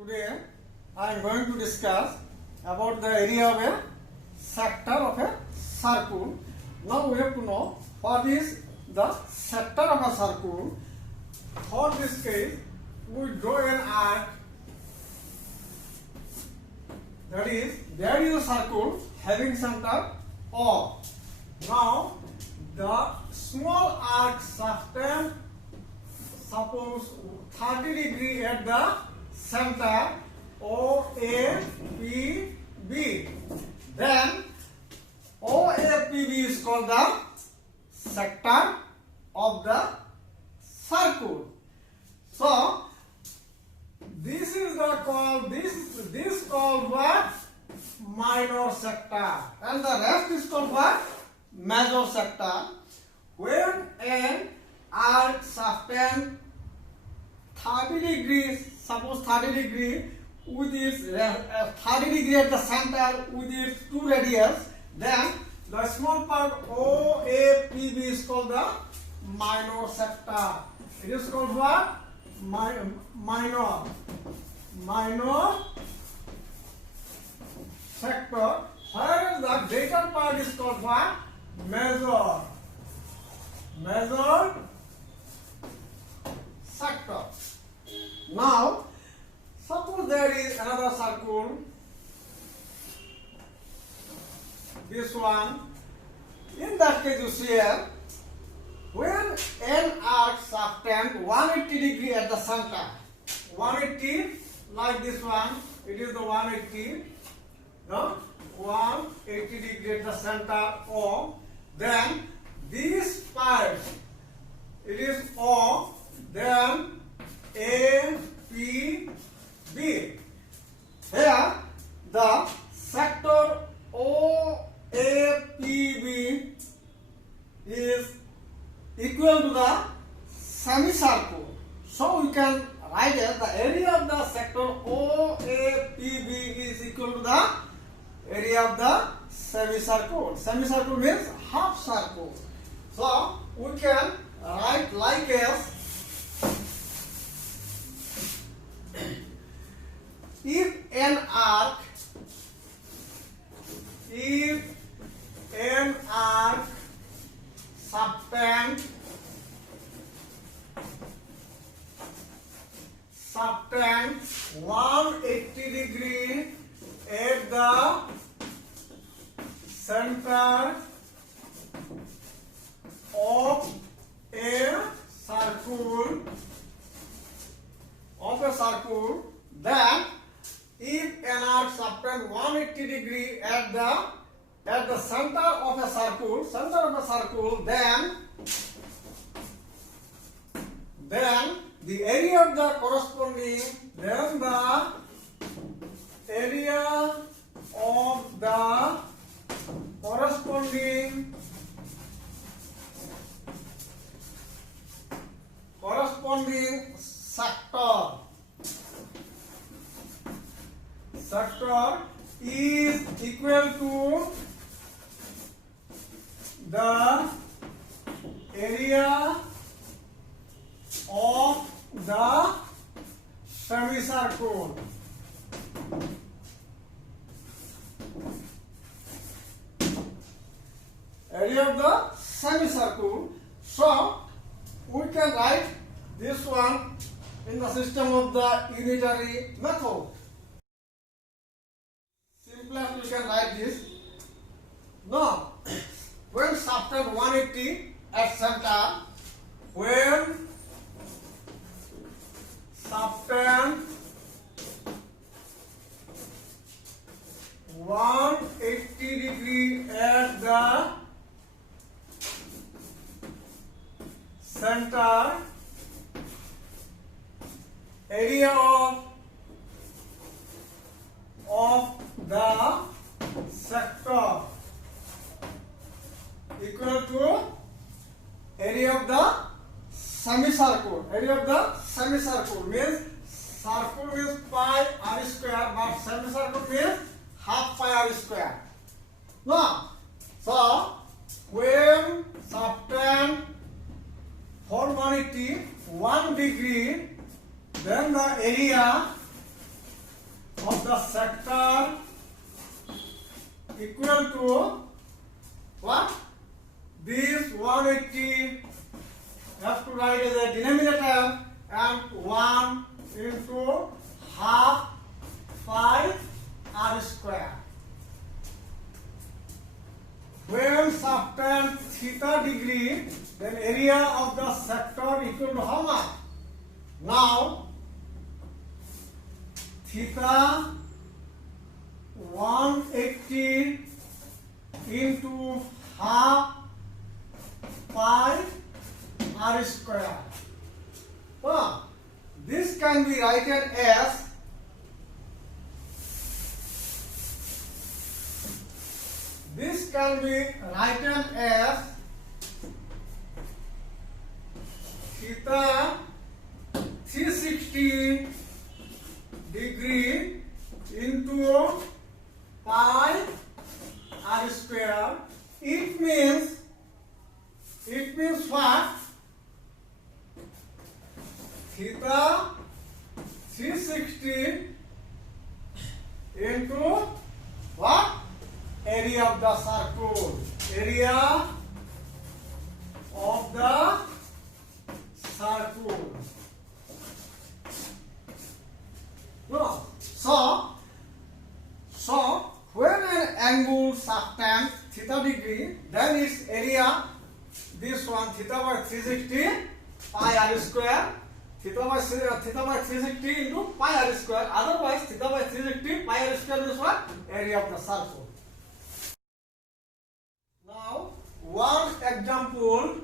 Today I am going to discuss about the area of a sector of a circle. Now we have to know what is the sector of a circle. For this case, we draw an arc. That is, there is a circle having center O. Now the small arc subtend suppose 30 degree at the center OAPB. Then OAPB is called the sector of the circle. So this is the called this called what? Minor sector, and the rest is called what? Major sector. When an arc subtend 30 degrees, suppose 30 degree with its 30 degree at the center with its two radius, then the small part OAPB is called the minor sector. It is called what? Minor sector. Whereas the greater part is called what? Major sector. Now, suppose there is another circle, this one. In that case, you see here, when an arc subtend 180 degree at the center, 180 like this one, it is the 180, no? 180 degree at the center O. Then this part, it is O. Then A, P, B. Here the sector OAPB is equal to the semicircle. So we can write as the area of the sector OAPB is equal to the area of the semicircle. Semicircle means half circle. So we can write like as, if an arc subtend 180 degree at the center of a circle, then if an arc subtend 180 degree at the center of a circle, then the area of the corresponding, corresponding sector is equal to the area of the semicircle. Area of the semicircle. So we can write this one in the system of the unitary method. Simplest we can write this. Now, when subtend 180 at center, when subtend 180 degree at the center, area of the sector equal to area of the semicircle. Area of the semicircle means circle means pi r square, but semicircle means half pi r square. Now, so when subtend for 180 1 degree, then the area of the sector equal to what? This 180 have to write as a denominator and 1 into half 5 r square. When subtend theta degree, then area of the sector equal to how much? Now, theta 180 into half 5 r square. So, this can be written as theta 360 degree into pi r square. It means what? Theta 360 into what? Area of the circle. Area of the circle. No. So when an angle subtends theta degree, then its area, this one theta by 360 pi r square, theta by 360 into pi r square. Otherwise, theta by 360 pi r square is what? Area of the circle. Now, one example.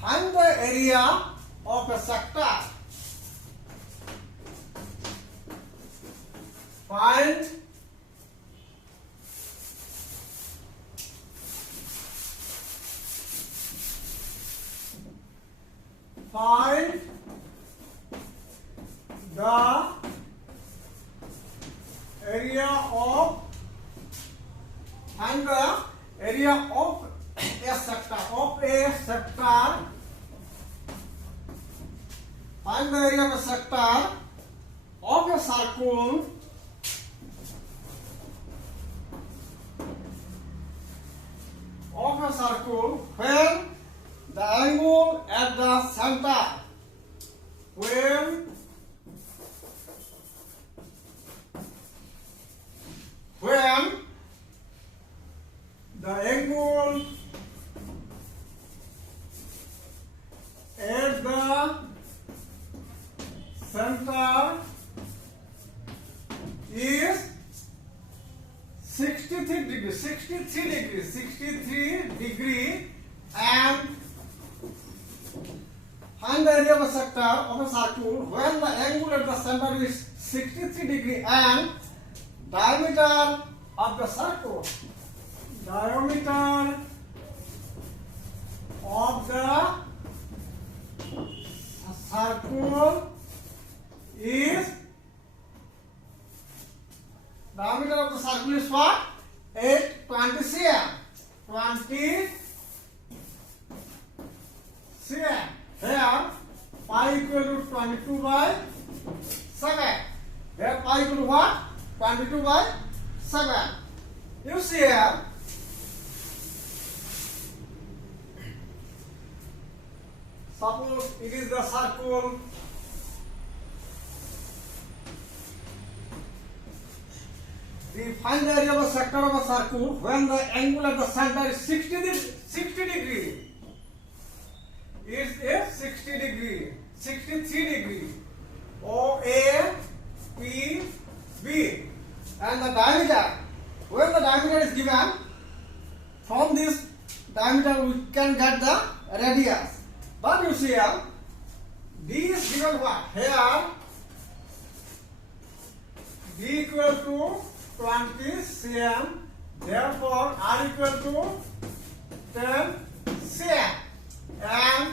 Find the area of a sector. Find the area of a sector. Find the area of a sector of a circle when the angle at the center, when the angle at the center is 63 degree and find the area of a sector of a circle when the angle at the center is 63 degree and diameter of the circle is what? 820 cm. 20 cm. Here pi equal to 22 by 7. Here pi equal to what? 22 by 7. You see here. Suppose it is the circle. We find the area of a sector of a circle when the angle at the center is 60 degree. It is 60 degree, 63 degree. OA, P, B. And the diameter, when the diameter is given, from this diameter we can get the radius. But you see here, D is given what? Here, D equal to 20 cm, therefore R equal to 10 cm and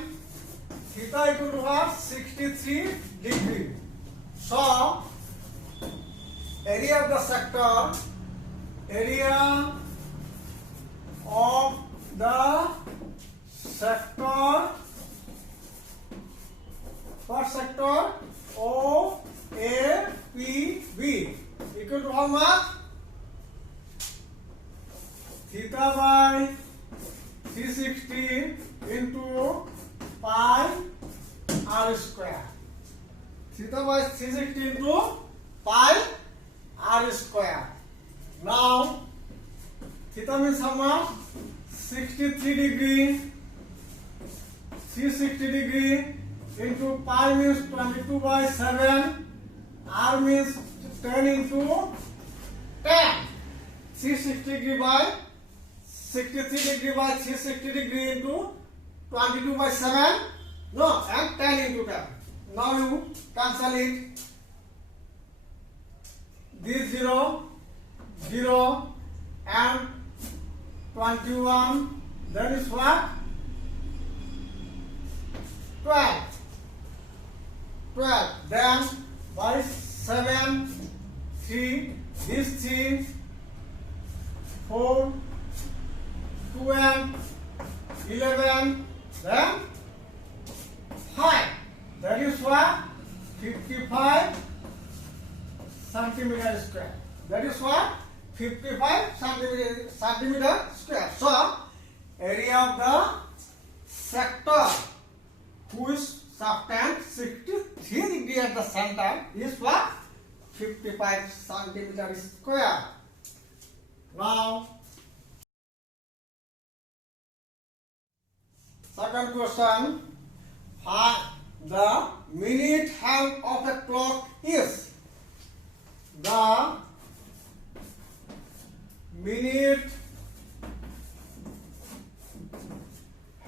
theta equal to what? 63 degree. So, area of the sector, what sector? O by 360 into pi r square. Theta by 360 into pi r square. Now theta means how much? 63 degree. 360 degree into pi means 22 by 7. R means 10 into 10. 360 degree by 63 degree by 360 degree into 22 by 7. No, and 10 into 10. Now you cancel it. This 0, 0 and 21. That is what? 12. 12. Then by 7, 3, this 3, 4, 12, 11, then 5. That is what? 55 centimeter square. That is what? 55 centimeter square. So, area of the sector whose subtend 63 degree at the center is what? 55 centimeter square. Now, second question. The minute hand of a clock is the minute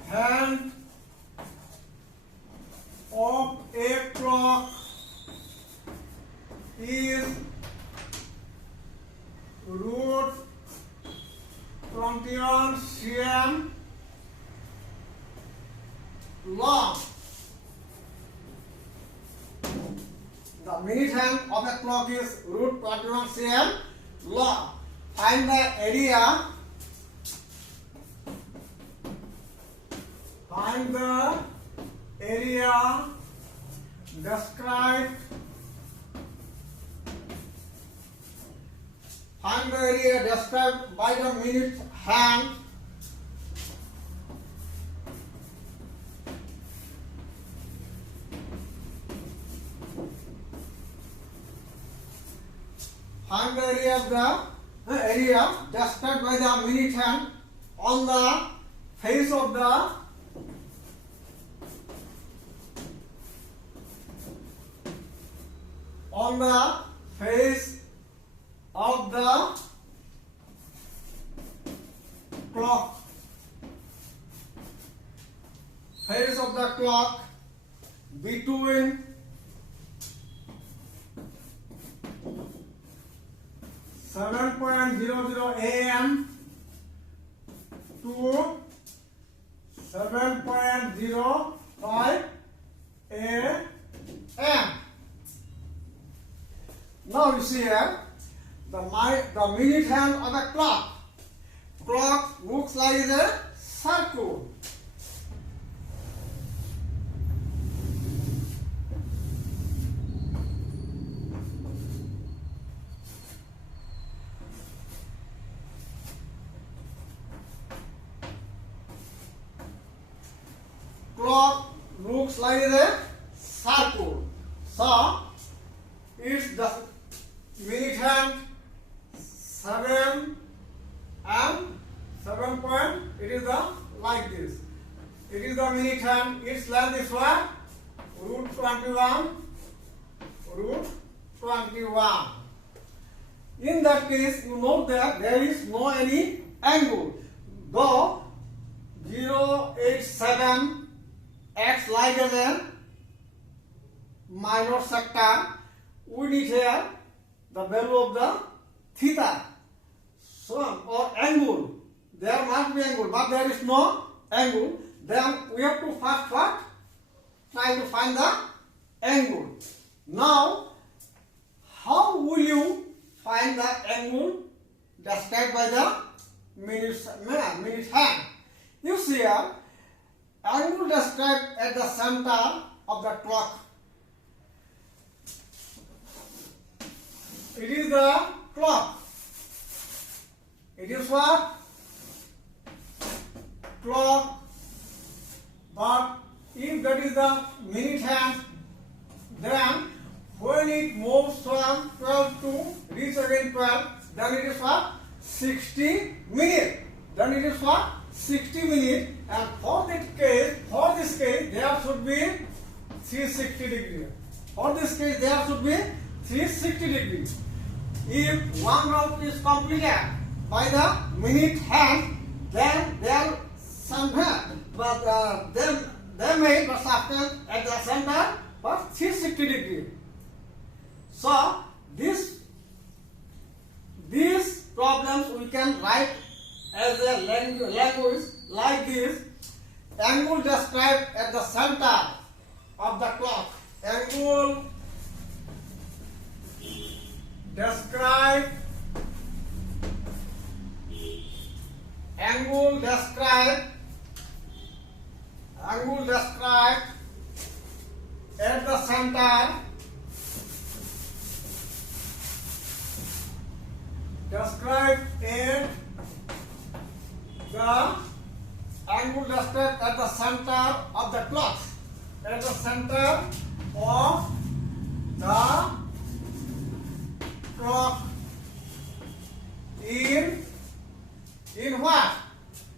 hand of a clock is root 21 cm long. The minute hand of a clock is root 21 cm long. Find the area. Find the area described. Find the area described by the minute hand. Find the area of the area described by the minute hand on the face of the face of the clock. Face of the clock between 7.00 AM to 7.05 AM. Now you see here the minute hand of a clock. Clock looks like a circle. Clock looks like a circle. So it's the minute hand 7 and 7 point. It is the like this. It is the minute hand. Its length is what? Root 21. Root 21. In that case, you note that there is no any angle. Though 087 acts like a minor sector, we need here the value of the theta. So, or angle. There must be angle, but there is no angle. Then we have to first what? Try to find the angle. Now, how will you find the angle described by the minute hand? You see here, angle described at the center of the clock. It is the clock. It is what? clock, but if that is the minute hand, then when it moves from 12 to reach again 12, then it is what? 60 minutes. Then it is what? 60 minutes. And for this case, there should be 360 degrees. For this case, there should be 360 degrees. If one round is completed by the minute hand, then there somewhere, but they made the substance at the center for 360 degrees. So these problems we can write as a language like this. Angle described at the center of the clock. Angle described at the center, described at the angle described at the center of the clock, at the center of the clock in what?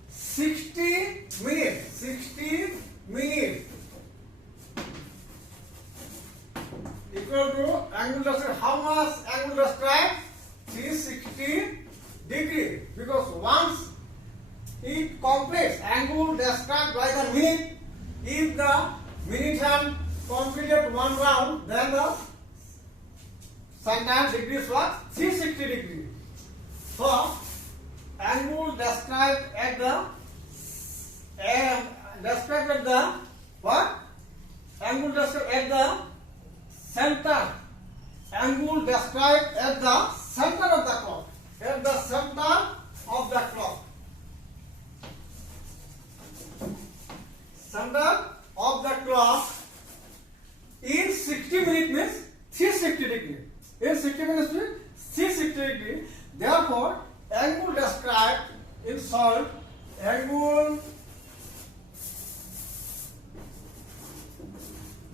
60 minutes. 60 minutes equal to angle described. How much angle described? 360 degree. Because once it completes angle described by the minute, if the minute hand completed one round, then the center degree is what? 360 degree. So angle described at the what? Angle described at the center. Angle described at the center of the clock. At the center of the clock. Center of the clock in 60 minutes means 360 degree. In 60 minutes means 360 degree. Therefore, angle described in short, angle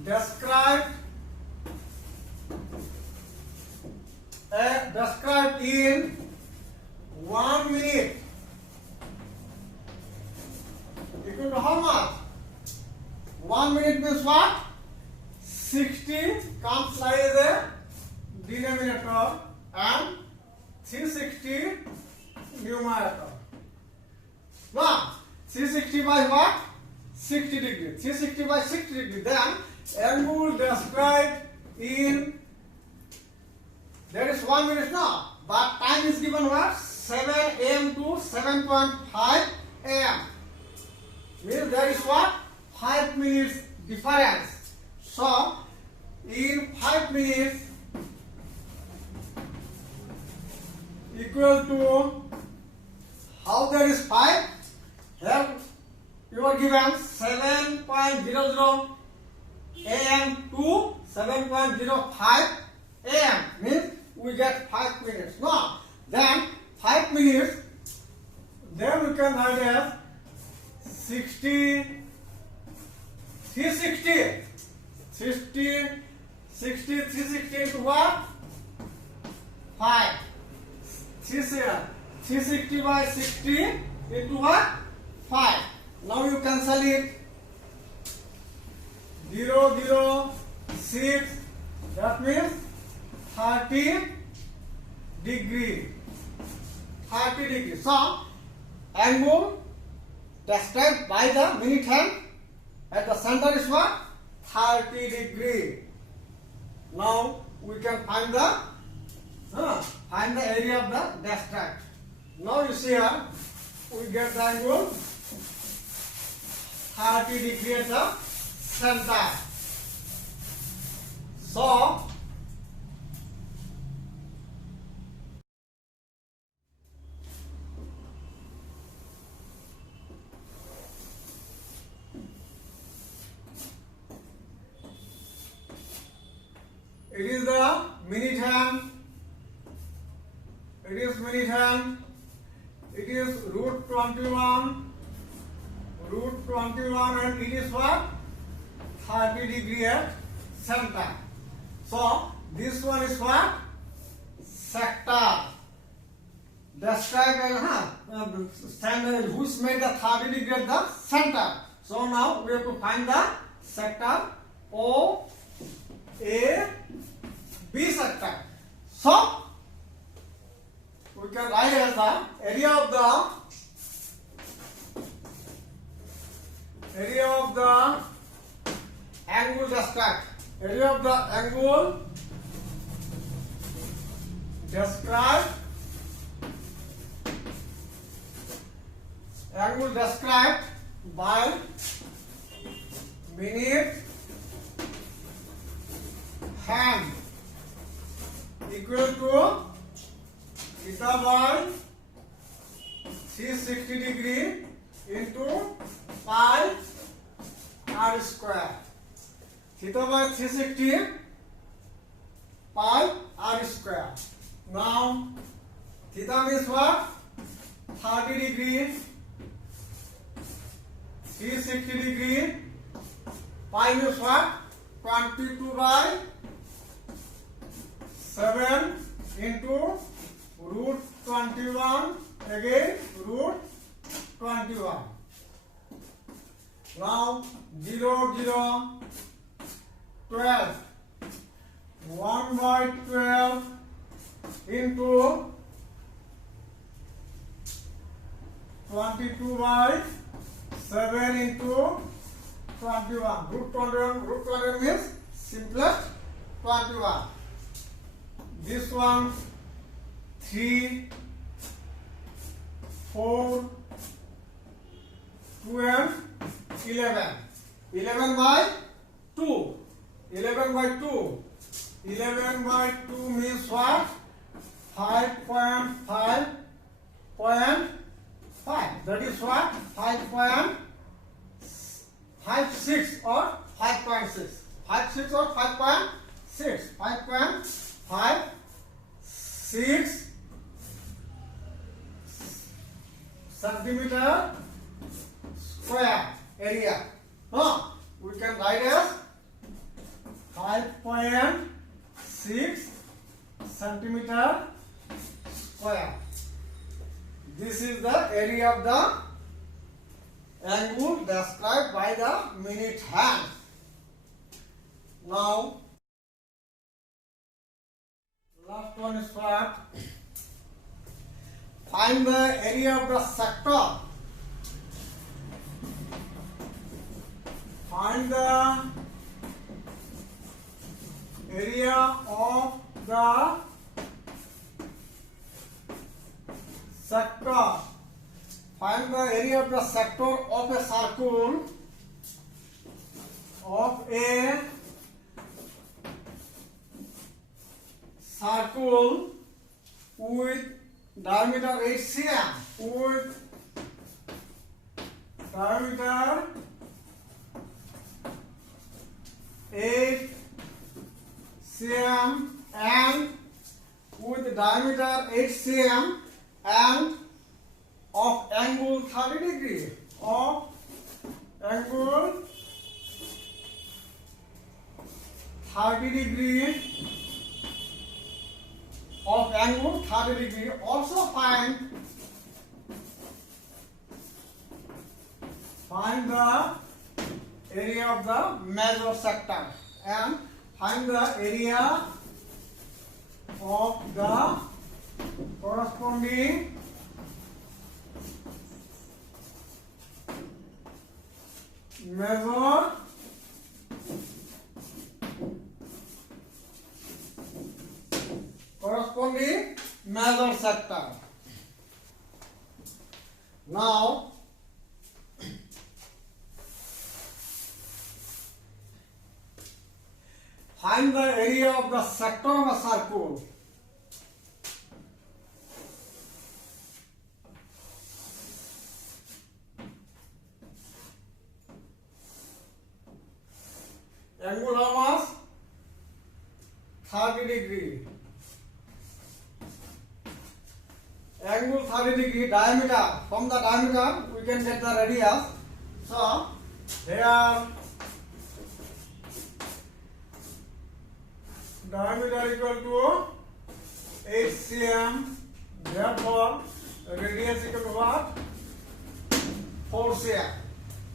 described in 1 minute equal to how much? 1 minute means what? 60 comes as a denominator and 360 numerator. Now 360 by what? 60 degree. 360 by 60 degree. Then angle described in, that is 1 minute now, but time is given what? 7 am to 7.5 am. Means there is what? 5 minutes difference. So in 5 minutes equal to, how there is 5? Here you are given 7.00 am to 7.05 am. Means we get 5 minutes. Now then 5 minutes, then we can write as 60, 360, 360 into what? 5. 360 by 60 into what? 5. Now you cancel it. 0, 0, 6. That means 30 degree. 30 degree. So angle described by the minute hand at the center is what? 30 degree. Now we can find the area of the described. Now you see here, we get the angle 30 degree at the center. So it is the minute hand. It is minute hand. It is root 21 root 21 and it is what? 30 degree at center. So this one is what? Sector. Describe standard which made the 30 degree at the center. So now we have to find the sector O A B sector. So we can write as the area of the angle described. Area of the angle described. Angle described by minute hand equal to theta by 360 degree into pi r square. Theta by 360 pi r square. Now theta means what? 30 degree, 360 degree, pi means what? 22 by 7 into root 21 again root 21. Now 0 0 12 1 by 12 into 22 by 7 into 21. Root 21 means simplest 21. This one 3, 4, 12, 11. 11 by 2. 11 by 2. 11 by 2 means what? 5.5. That is what? 5.56 or 5.6. 5.6 or 5.6. 5.56 centimeter square area. We can write as 5.6 centimeter square. This is the area of the angle described by the minute hand. Now, last one is what? Find the area of the sector. Find the area of the sector. Find the area of the sector of a circle with diameter 8 cm. With diameter 8 cm and with diameter 8 cm and of angle 30 degree. Of angle 30 degree. Of angle 30 degree. Also find the area of the major sector and find the area of the corresponding major sector. Now find the area of the sector of a circle. Angle how much? 30 degree. Angle 30 degree. Diameter. From the diameter we can get the radius. So here diameter equal to 8 cm. Therefore, radius equal to what? 4 cm.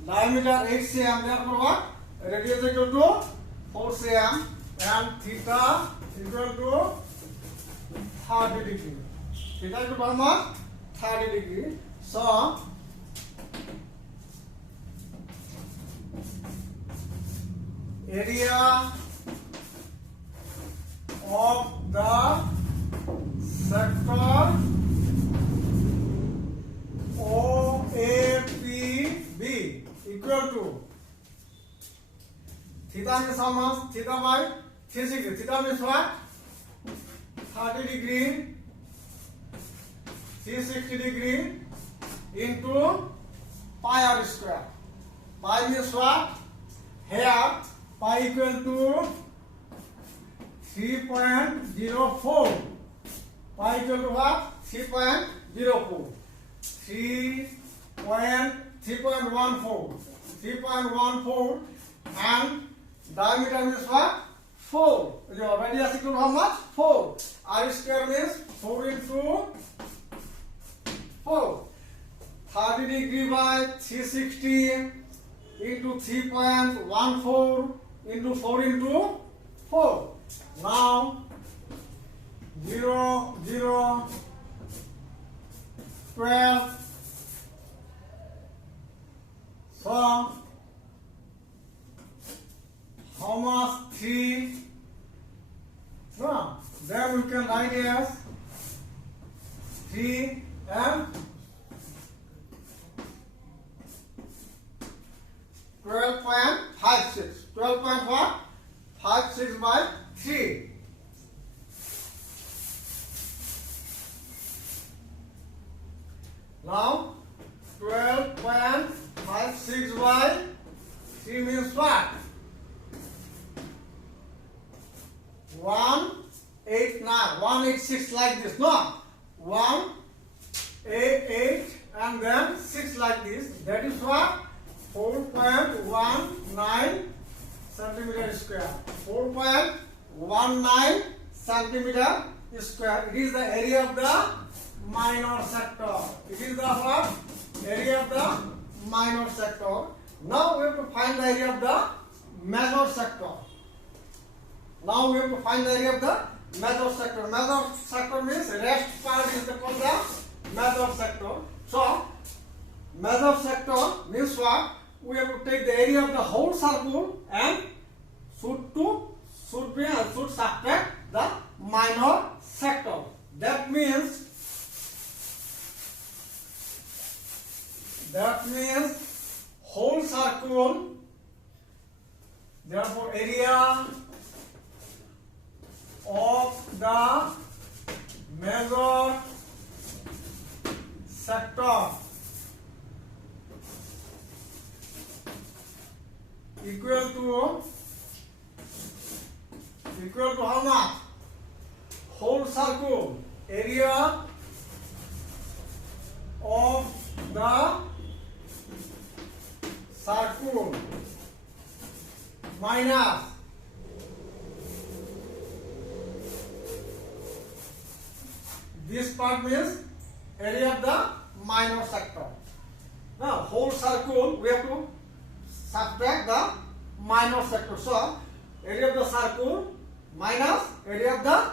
Diameter 8 cm. Therefore, what? Radius equal to 4 cm. And theta equal to 30 degree. Theta equal to how much? 30 degree. So area of the sector OAPB equal to theta means how much? Theta by 360. Theta means what? 30 degree, 360 degree into pi r square. Pi means what? Here pi equal to 3.04. Pi equal to what? 3.04. 3.14 and diameter means what? 4. Your radius equal to how much? 4. R square means 4 into 4. 30 degree by 360 into 3.14 into 4 into 4. Now 0, 0, 12. So how much? 3. No. Then we can write as 3 and 12.56. 12.56 by 3. Now 12.56 by 3 means what? 186 like this. No, 188 and then 6 like this. That is what? 4.19 centimeter square. 4.19 centimeter square. It is the area of the minor sector. It is the what? Area of the minor sector. Now we have to find the area of the major sector. Now we have to find the area of the major sector. Major sector means rest part is called the major sector. So major sector means what? We have to take the area of the whole circle and should subtract the minor sector. That means whole circle. Therefore, area of the major sector equal to how much? Whole circle area of the circle minus this part means area of the minor sector. Now whole circle we have to subtract the minor sector. So area of the circle minus area of the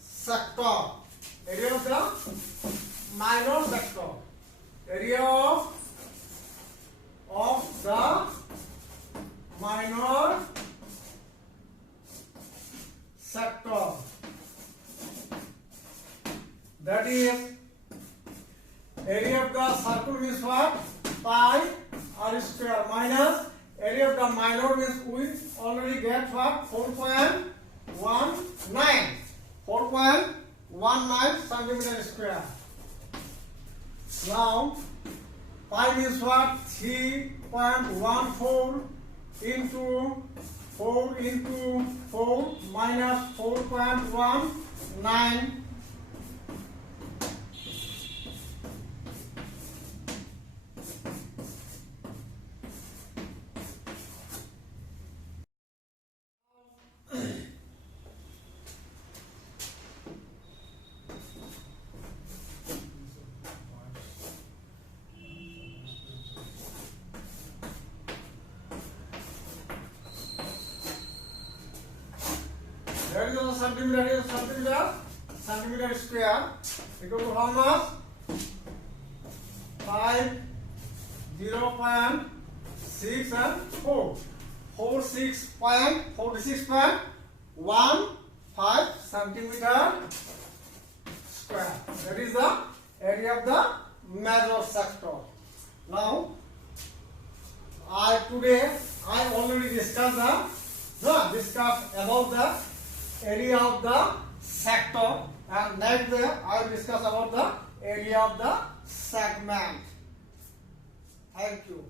sector. Area of the minor sector. Area of the minor sector. That is area of the circle means what? Pi r square minus area of the minor means we already get what? 4.19 centimeter square. Now pi means what? 3.14 into 4 into 4 minus 4.19. centimeter is centimeter square equal to how much? 5, 0.6 and 4. 46.15 centimeter square. That is the area of the major sector. Now, today I already discussed about the area of the sector, and next I will discuss about the area of the segment. Thank you.